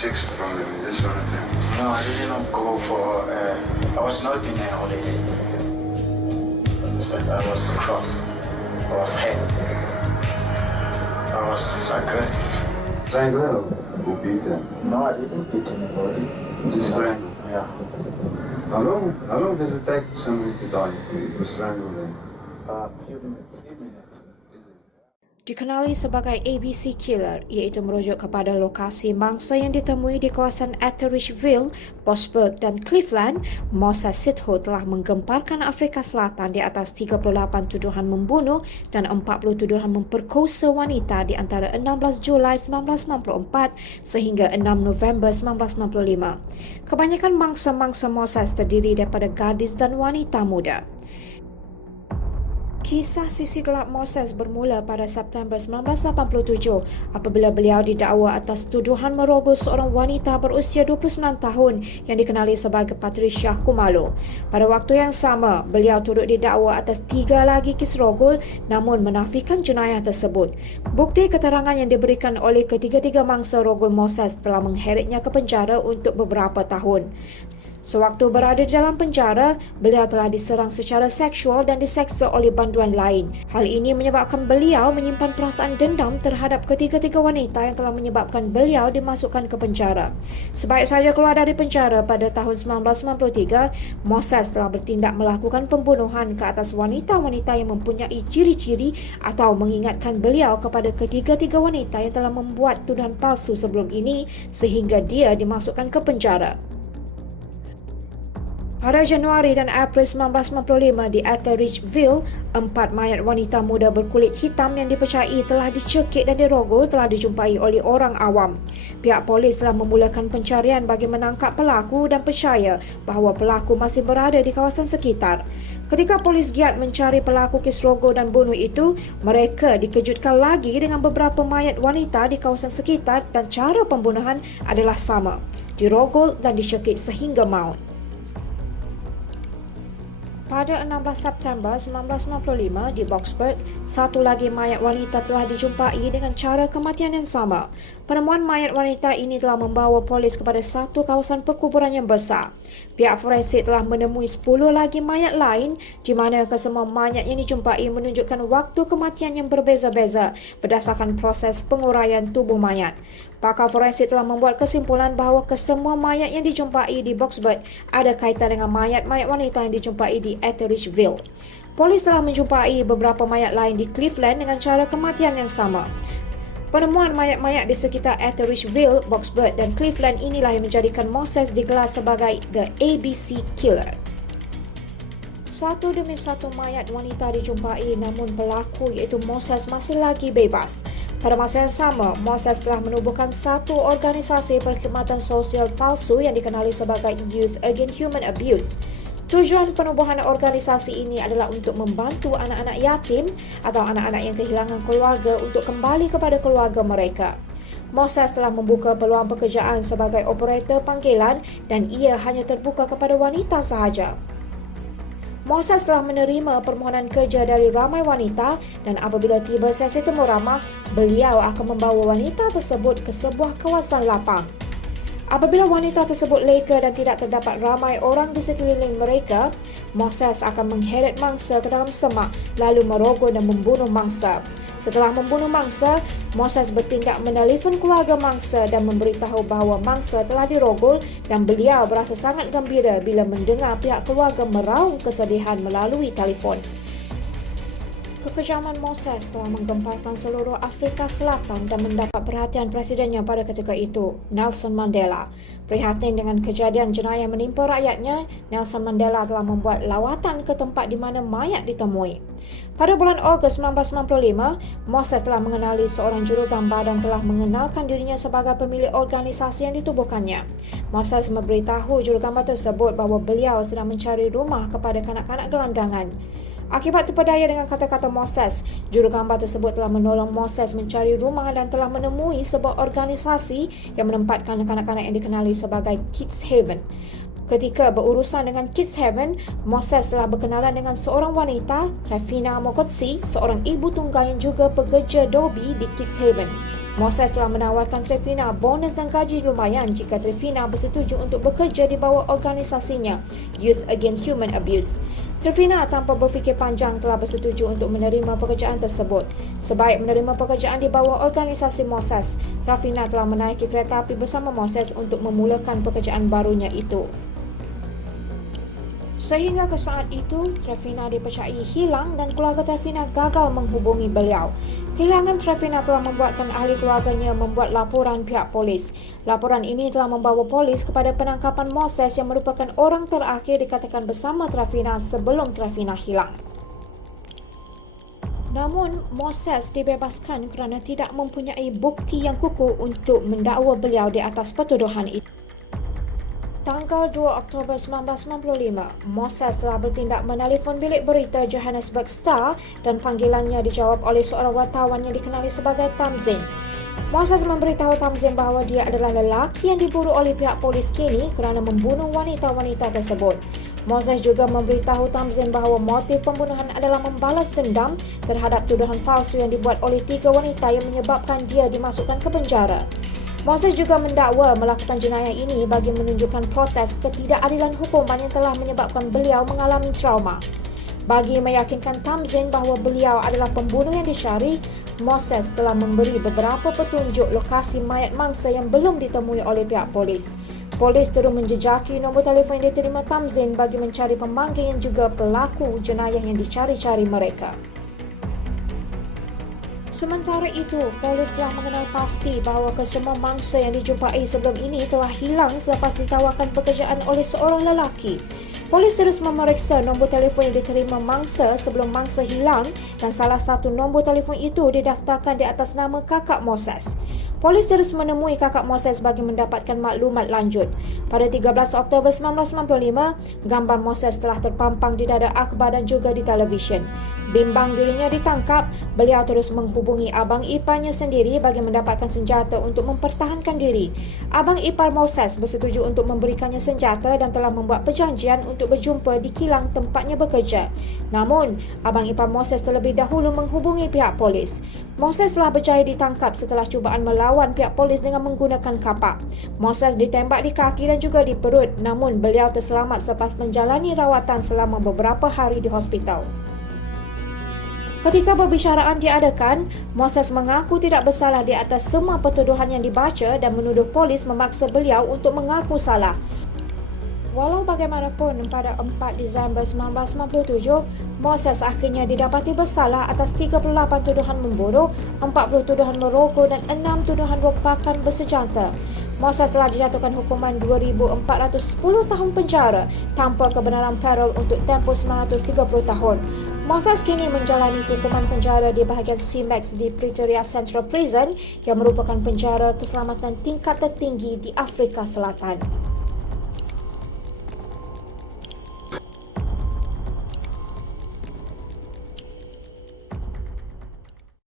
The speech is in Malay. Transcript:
chicks from them, this sort of thing? No, I didn't go for. I was not in a holiday. I was crossed. I was hit. I was aggressive. Strangle or beat them? No, I didn't beat anybody. Just strangle? Yeah. How long does it take for somebody to die for strangling? Few minutes. Dikenali sebagai ABC Killer, iaitu merujuk kepada lokasi mangsa yang ditemui di kawasan Etheridgeville, Boksburg dan Cleveland. Moses Sitho telah menggemparkan Afrika Selatan di atas 38 tuduhan membunuh dan 40 tuduhan memperkosa wanita di antara 16 Julai 1994 sehingga 6 November 1995. Kebanyakan mangsa-mangsa Moses terdiri daripada gadis dan wanita muda. Kisah sisi gelap Moses bermula pada September 1987 apabila beliau didakwa atas tuduhan merogol seorang wanita berusia 29 tahun yang dikenali sebagai Patricia Khumalo. Pada waktu yang sama, beliau turut didakwa atas 3 lagi kes rogol namun menafikan jenayah tersebut. Bukti keterangan yang diberikan oleh ketiga-tiga mangsa rogol Moses telah mengheretnya ke penjara untuk beberapa tahun. Sewaktu berada di dalam penjara, beliau telah diserang secara seksual dan diseksa oleh banduan lain. Hal ini menyebabkan beliau menyimpan perasaan dendam terhadap ketiga-tiga wanita yang telah menyebabkan beliau dimasukkan ke penjara. Sebaik saja keluar dari penjara pada tahun 1993, Moses telah bertindak melakukan pembunuhan ke atas wanita-wanita yang mempunyai ciri-ciri atau mengingatkan beliau kepada ketiga-tiga wanita yang telah membuat tuduhan palsu sebelum ini sehingga dia dimasukkan ke penjara. Pada Januari dan April 1995 di Etheridgeville, 4 mayat wanita muda berkulit hitam yang dipercayai telah dicekik dan dirogol telah dijumpai oleh orang awam. Pihak polis telah memulakan pencarian bagi menangkap pelaku dan percaya bahawa pelaku masih berada di kawasan sekitar. Ketika polis giat mencari pelaku kes rogol dan bunuh itu, mereka dikejutkan lagi dengan beberapa mayat wanita di kawasan sekitar dan cara pembunuhan adalah sama, dirogol dan dicekik sehingga maut. Pada 16 September 1995 di Boksburg, satu lagi mayat wanita telah dijumpai dengan cara kematian yang sama. Penemuan mayat wanita ini telah membawa polis kepada satu kawasan perkuburan yang besar. Pihak forensik telah menemui 10 lagi mayat lain di mana kesemua mayat yang dijumpai menunjukkan waktu kematian yang berbeza-beza berdasarkan proses penguraian tubuh mayat. Pakar forensik telah membuat kesimpulan bahawa kesemua mayat yang dijumpai di Boksburg ada kaitan dengan mayat-mayat wanita yang dijumpai di Etheridgeville. Polis telah menjumpai beberapa mayat lain di Cleveland dengan cara kematian yang sama. Penemuan mayat-mayat di sekitar Etheridgeville, Boksburg dan Cleveland inilah yang menjadikan Moses digelar sebagai The ABC Killer. Satu demi satu mayat wanita dijumpai namun pelaku iaitu Moses masih lagi bebas. Pada masa yang sama, Moses telah menubuhkan satu organisasi perkhidmatan sosial palsu yang dikenali sebagai Youth Against Human Abuse. Tujuan penubuhan organisasi ini adalah untuk membantu anak-anak yatim atau anak-anak yang kehilangan keluarga untuk kembali kepada keluarga mereka. Moses telah membuka peluang pekerjaan sebagai operator panggilan dan ia hanya terbuka kepada wanita sahaja. Moses telah menerima permohonan kerja dari ramai wanita dan apabila tiba sesi temu ramah, beliau akan membawa wanita tersebut ke sebuah kawasan lapang. Apabila wanita tersebut leka dan tidak terdapat ramai orang di sekeliling mereka, Moses akan mengheret mangsa ke dalam semak lalu merogol dan membunuh mangsa. Setelah membunuh mangsa, Moses bertindak menelefon keluarga mangsa dan memberitahu bahawa mangsa telah dirogol dan beliau berasa sangat gembira bila mendengar pihak keluarga meraung kesedihan melalui telefon. Kekejaman Moses telah menggemparkan seluruh Afrika Selatan dan mendapat perhatian presidennya pada ketika itu, Nelson Mandela. Prihatin dengan kejadian jenayah menimpa rakyatnya, Nelson Mandela telah membuat lawatan ke tempat di mana mayat ditemui. Pada bulan Ogos 1995, Moses telah mengenali seorang jurugambar dan telah mengenalkan dirinya sebagai pemilik organisasi yang ditubuhkannya. Moses memberitahu jurugambar tersebut bahawa beliau sedang mencari rumah kepada kanak-kanak gelandangan. Akibat terpedaya dengan kata-kata Moses, jurugambar tersebut telah menolong Moses mencari rumah dan telah menemui sebuah organisasi yang menempatkan kanak-kanak yang dikenali sebagai Kids Haven. Ketika berurusan dengan Kids Haven, Moses telah berkenalan dengan seorang wanita, Rafina Mokotsi, seorang ibu tunggal yang juga pekerja dobi di Kids Haven. Moses telah menawarkan Trevina bonus dan gaji lumayan jika Trevina bersetuju untuk bekerja di bawah organisasinya Youth Against Human Abuse. Trevina tanpa berfikir panjang telah bersetuju untuk menerima pekerjaan tersebut. Sebaik menerima pekerjaan di bawah organisasi Moses, Trevina telah menaiki kereta api bersama Moses untuk memulakan pekerjaan barunya itu. Sehingga ke saat itu, Trevina dipercayai hilang dan keluarga Trevina gagal menghubungi beliau. Kehilangan Trevina telah membuatkan ahli keluarganya membuat laporan pihak polis. Laporan ini telah membawa polis kepada penangkapan Moses yang merupakan orang terakhir dikatakan bersama Trevina sebelum Trevina hilang. Namun, Moses dibebaskan kerana tidak mempunyai bukti yang kukuh untuk mendakwa beliau di atas pertuduhan itu. Tanggal 2 Oktober 1995, Moses telah bertindak menelefon bilik berita Johannesburg Star dan panggilannya dijawab oleh seorang wartawan yang dikenali sebagai Tamzin. Moses memberitahu Tamzin bahawa dia adalah lelaki yang diburu oleh pihak polis kini kerana membunuh wanita-wanita tersebut. Moses juga memberitahu Tamzin bahawa motif pembunuhan adalah membalas dendam terhadap tuduhan palsu yang dibuat oleh 3 wanita yang menyebabkan dia dimasukkan ke penjara. Moses juga mendakwa melakukan jenayah ini bagi menunjukkan protes ketidakadilan hukuman yang telah menyebabkan beliau mengalami trauma. Bagi meyakinkan Tamzin bahawa beliau adalah pembunuh yang dicari, Moses telah memberi beberapa petunjuk lokasi mayat mangsa yang belum ditemui oleh pihak polis. Polis terus menjejaki nombor telefon yang diterima Tamzin bagi mencari pemanggil yang juga pelaku jenayah yang dicari-cari mereka. Sementara itu, polis telah mengenal pasti bahawa kesemua mangsa yang dijumpai sebelum ini telah hilang selepas ditawarkan pekerjaan oleh seorang lelaki. Polis terus memeriksa nombor telefon yang diterima mangsa sebelum mangsa hilang dan salah satu nombor telefon itu didaftarkan di atas nama kakak Moses. Polis terus menemui kakak Moses bagi mendapatkan maklumat lanjut. Pada 13 Oktober 1995, gambar Moses telah terpampang di dada akhbar dan juga di televisyen. Bimbang dirinya ditangkap, beliau terus menghubungi abang iparnya sendiri bagi mendapatkan senjata untuk mempertahankan diri. Abang ipar Moses bersetuju untuk memberikannya senjata dan telah membuat perjanjian untuk berjumpa di kilang tempatnya bekerja. Namun, abang ipar Moses terlebih dahulu menghubungi pihak polis. Moses telah berjaya ditangkap setelah cubaan melawan pihak polis dengan menggunakan kapak. Moses ditembak di kaki dan juga di perut, namun beliau terselamat selepas menjalani rawatan selama beberapa hari di hospital. Ketika perbicaraan diadakan, Moses mengaku tidak bersalah di atas semua pertuduhan yang dibaca dan menuduh polis memaksa beliau untuk mengaku salah. Walau bagaimanapun, pada 4 Disember 1997, Moses akhirnya didapati bersalah atas 38 tuduhan membunuh, 40 tuduhan merokok dan 6 tuduhan rompakan bersenjata. Moses telah dijatuhkan hukuman 2,410 tahun penjara tanpa kebenaran parol untuk tempoh 930 tahun. Moses kini menjalani hukuman penjara di bahagian C-Max di Pretoria Central Prison yang merupakan penjara keselamatan tingkat tertinggi di Afrika Selatan.